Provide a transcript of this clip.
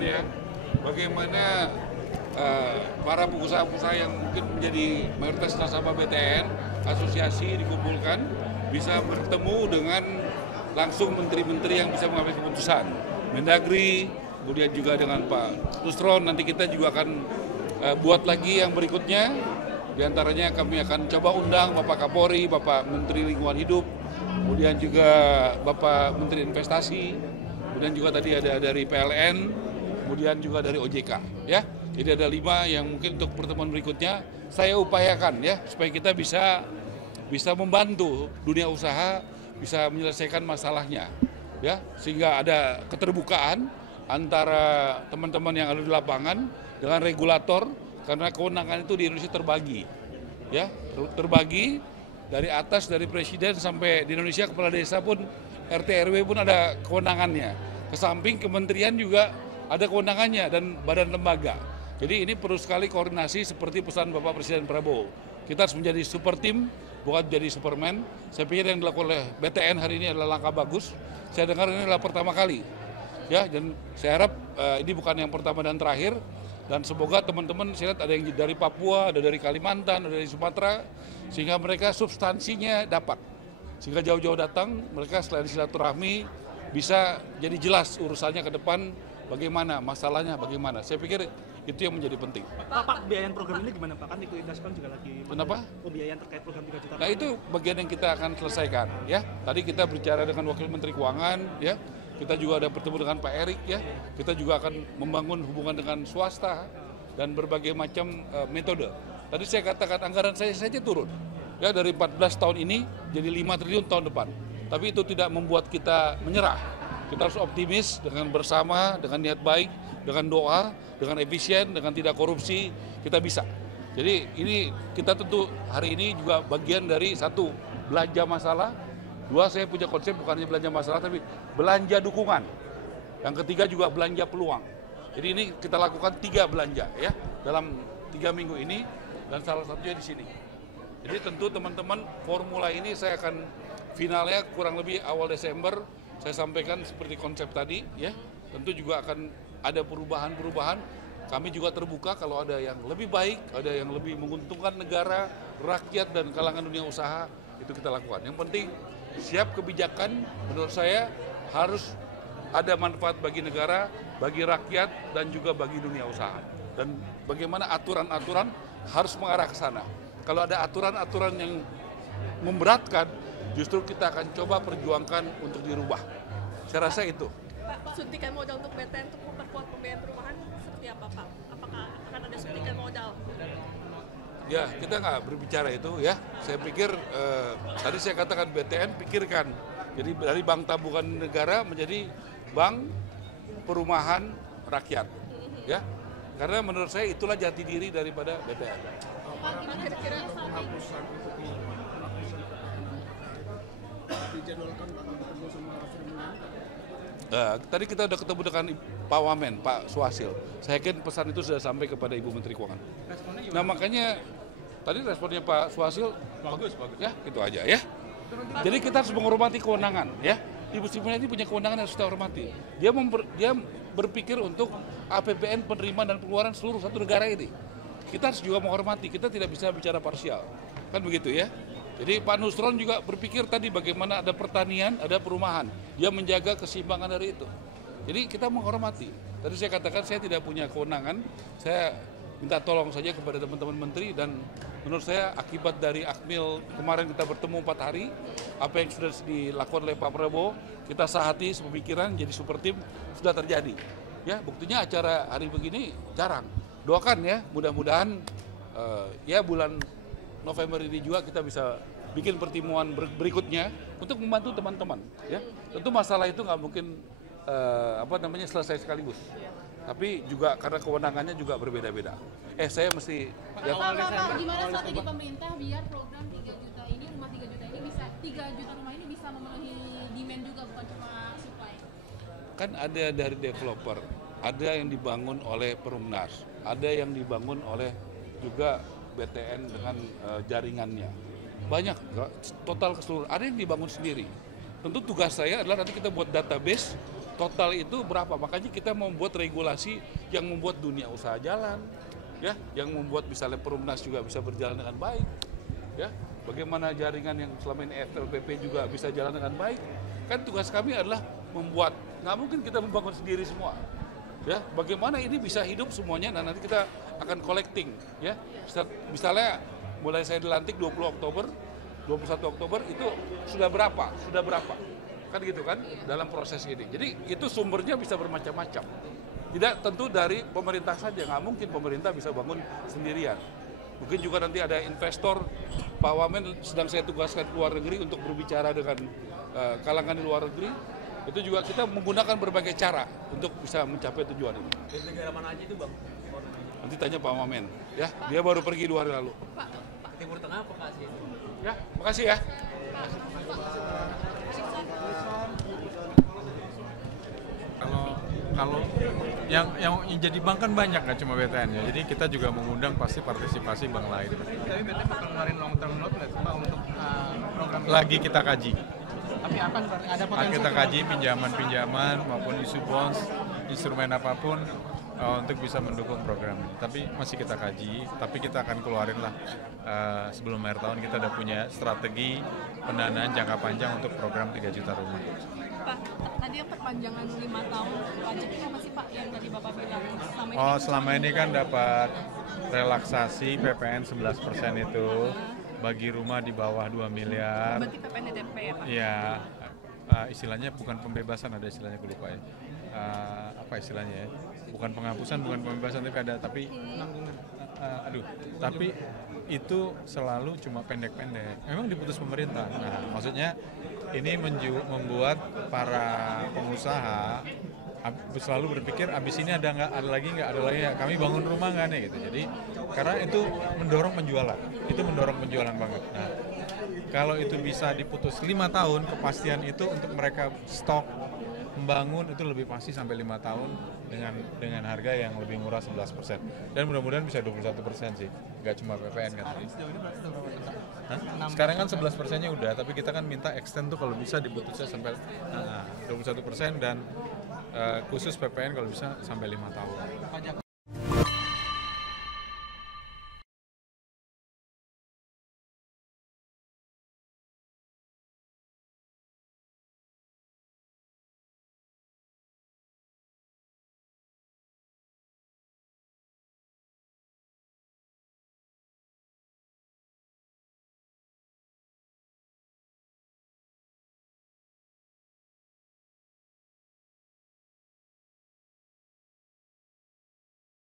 ya, bagaimana para pengusaha-pengusaha yang mungkin menjadi mayoritas nasabah BTN, asosiasi dikumpulkan, bisa bertemu dengan langsung menteri-menteri yang bisa mengambil keputusan. Mendagri, kemudian juga dengan Pak Nusron, nanti kita juga akan buat lagi yang berikutnya. Di antaranya kami akan coba undang Bapak Kapolri, Bapak Menteri Lingkungan Hidup, kemudian juga Bapak Menteri Investasi, kemudian juga tadi ada dari PLN, kemudian juga dari OJK, ya. Jadi ada 5 yang mungkin untuk pertemuan berikutnya saya upayakan ya supaya kita bisa membantu dunia usaha bisa menyelesaikan masalahnya, ya, sehingga ada keterbukaan antara teman-teman yang ada di lapangan dengan regulator, karena kewenangan itu di Indonesia terbagi, ya, terbagi dari atas, dari presiden sampai di Indonesia kepala desa pun, RT RW pun ada kewenangannya. Kesamping kementerian juga ada kewenangannya dan badan lembaga. Jadi ini perlu sekali koordinasi seperti pesan Bapak Presiden Prabowo. Kita harus menjadi super tim, bukan jadi Superman. Saya pikir yang dilakukan oleh BTN hari ini adalah langkah bagus. Saya dengar ini adalah pertama kali, ya, dan saya harap ini bukan yang pertama dan terakhir. Dan semoga teman-teman, saya lihat ada yang dari Papua, ada dari Kalimantan, ada dari Sumatera, sehingga mereka substansinya dapat. Sehingga jauh-jauh datang, mereka selain silaturahmi, bisa jadi jelas urusannya ke depan, bagaimana, masalahnya bagaimana. Saya pikir itu yang menjadi penting. Pak, pembiayaan program ini gimana Pak? Kan Liquiditas juga lagi. Kenapa? Pembiayaan terkait program 3 juta. Nah, itu bagian yang kita akan selesaikan, ya. Tadi kita bicara dengan Wakil Menteri Keuangan, ya. Kita juga ada bertemu dengan Pak Erik, ya. Kita juga akan membangun hubungan dengan swasta dan berbagai macam metode. Tadi saya katakan anggaran saya saja turun, ya, dari 14 tahun ini jadi 5 triliun tahun depan. Tapi itu tidak membuat kita menyerah. Kita harus optimis dengan bersama, dengan niat baik, dengan doa, dengan efisien, dengan tidak korupsi, kita bisa. Jadi ini kita tentu hari ini juga bagian dari satu, belanja masalah. 2, saya punya konsep bukan hanya belanja masalah, tapi belanja dukungan. Yang ketiga juga belanja peluang. Jadi ini kita lakukan 3 belanja, ya, dalam 3 minggu ini, dan salah satunya di sini. Jadi tentu teman-teman, formula ini saya akan finalnya kurang lebih awal Desember. Saya sampaikan seperti konsep tadi, ya. Tentu juga akan ada perubahan-perubahan. Kami juga terbuka kalau ada yang lebih baik, ada yang lebih menguntungkan negara, rakyat, dan kalangan dunia usaha, itu kita lakukan. Yang penting siap kebijakan, menurut saya harus ada manfaat bagi negara, bagi rakyat, dan juga bagi dunia usaha. Dan bagaimana aturan-aturan harus mengarah ke sana. Kalau ada aturan-aturan yang memberatkan, justru kita akan coba perjuangkan untuk dirubah. Saya rasa itu. Pak, suntikan modal untuk BTN untuk memperkuat pembiayaan perumahan seperti apa Pak? Apakah akan ada suntikan modal? Ya, kita nggak berbicara itu, ya. Saya pikir, tadi saya katakan BTN pikirkan. Jadi dari bank tabungan negara menjadi bank perumahan rakyat, ya. Karena menurut saya itulah jati diri daripada BTN. Pak, kira-kira Penghapusan itu dijadwalkan Pak ketemu sama Firman. Tadi kita udah ketemu dengan Pak Wamen, Pak Suhasil. Saya yakin pesan itu sudah sampai kepada Ibu Menteri Keuangan. Nah, makanya tadi responnya Pak Suhasil bagus, ya, itu aja, ya. Jadi kita harus menghormati kewenangan, ya. Ibu Sri Mulyani punya kewenangan yang harus kita hormati. Dia berpikir untuk APBN penerimaan dan pengeluaran seluruh satu negara ini. Kita harus juga menghormati, kita tidak bisa bicara parsial. Kan begitu, ya. Jadi Pak Nusron juga berpikir tadi bagaimana ada pertanian, ada perumahan. Dia menjaga keseimbangan dari itu. Jadi kita menghormati. Tadi saya katakan saya tidak punya kewenangan. Saya minta tolong saja kepada teman-teman menteri, dan menurut saya akibat dari Akmil kemarin kita bertemu 4 hari, apa yang sudah dilakukan oleh Pak Prabowo, kita sehati, sepemikiran, jadi super tim, sudah terjadi. Ya, buktinya acara hari begini jarang. Doakan, ya, mudah-mudahan ya bulan November ini juga kita bisa bikin pertemuan berikutnya untuk membantu teman-teman, ya. Tentu masalah itu nggak mungkin selesai sekaligus. Tapi juga karena kewenangannya juga berbeda-beda. Saya mesti ya, Pak, gimana strategi pemerintah biar program 3 juta ini, rumah 3 juta ini bisa 3 juta rumah ini bisa memenuhi demand juga, bukan cuma supply? kan ada dari developer, ada yang dibangun oleh Perumnas, ada yang dibangun oleh juga BTN dengan jaringannya. Banyak, total keseluruhan, ada yang dibangun sendiri. Tentu tugas saya adalah nanti kita buat database total itu berapa. Makanya kita membuat regulasi yang membuat dunia usaha jalan, ya, yang membuat misalnya Perumnas juga bisa berjalan dengan baik, ya. Bagaimana jaringan yang selama ini FLPP juga bisa jalan dengan baik. Kan tugas kami adalah membuat, nggak mungkin kita membangun sendiri semua. Ya, bagaimana ini bisa hidup semuanya, dan nanti kita akan collecting, ya. Misalnya mulai saya dilantik 20 Oktober, 21 Oktober itu sudah berapa? Kan gitu kan dalam proses ini. Jadi itu sumbernya bisa bermacam-macam. Tidak tentu dari pemerintah saja, nggak mungkin pemerintah bisa bangun sendirian. Mungkin juga nanti ada investor, Pak Wamen sedang saya tugaskan ke luar negeri untuk berbicara dengan kalangan di luar negeri. Itu juga kita menggunakan berbagai cara untuk bisa mencapai tujuan ini. Dari negara mana aja itu Bang? Nanti tanya Pak Wamen, ya. Dia baru pergi 2 hari lalu. Timur Tengah apa Asia? Ya, makasih ya. Kalau yang jadi bank kan banyak, nggak cuma BTN ya. Jadi kita juga mengundang pasti partisipasi bank lain. Tapi BTN bakal ngeluarin long term note nggak sih Pak untuk program ini? Lagi kita kaji. Tapi akan ada potensi Kita kaji pinjaman maupun isu bonds, instrumen apapun untuk bisa mendukung program ini. Tapi masih kita kaji, tapi kita akan keluarin lah sebelum akhir tahun kita udah punya strategi pendanaan jangka panjang untuk program 3 juta rumah. Pak, tadi yang perpanjangan 5 tahun pajak ini apa sih Pak yang tadi Bapak bilang? Selama ini kan dapat relaksasi PPN 11% itu bagi rumah di bawah 2 miliar. Berarti PPN DP ya Pak? Iya, istilahnya bukan pembebasan, ada istilahnya gue lupa ya. Apa istilahnya ya? Bukan penghapusan, bukan pembebasan, tapi tapi itu selalu cuma pendek-pendek. Memang diputus pemerintah. Nah, maksudnya ini membuat para pengusaha selalu berpikir abis ini ada lagi nggak, kami bangun rumah nggak nih gitu. Jadi karena itu mendorong penjualan banget. Nah, kalau itu bisa diputus 5 tahun, kepastian itu untuk mereka stok membangun itu lebih pasti sampai 5 tahun dengan harga yang lebih murah 11%. Dan mudah-mudahan bisa 21% sih, nggak cuma PPN kan. Sekarang kan 11%-nya udah, tapi kita kan minta extend tuh kalau bisa diputusnya sampai 21% dan khusus PPN kalau bisa sampai 5 tahun.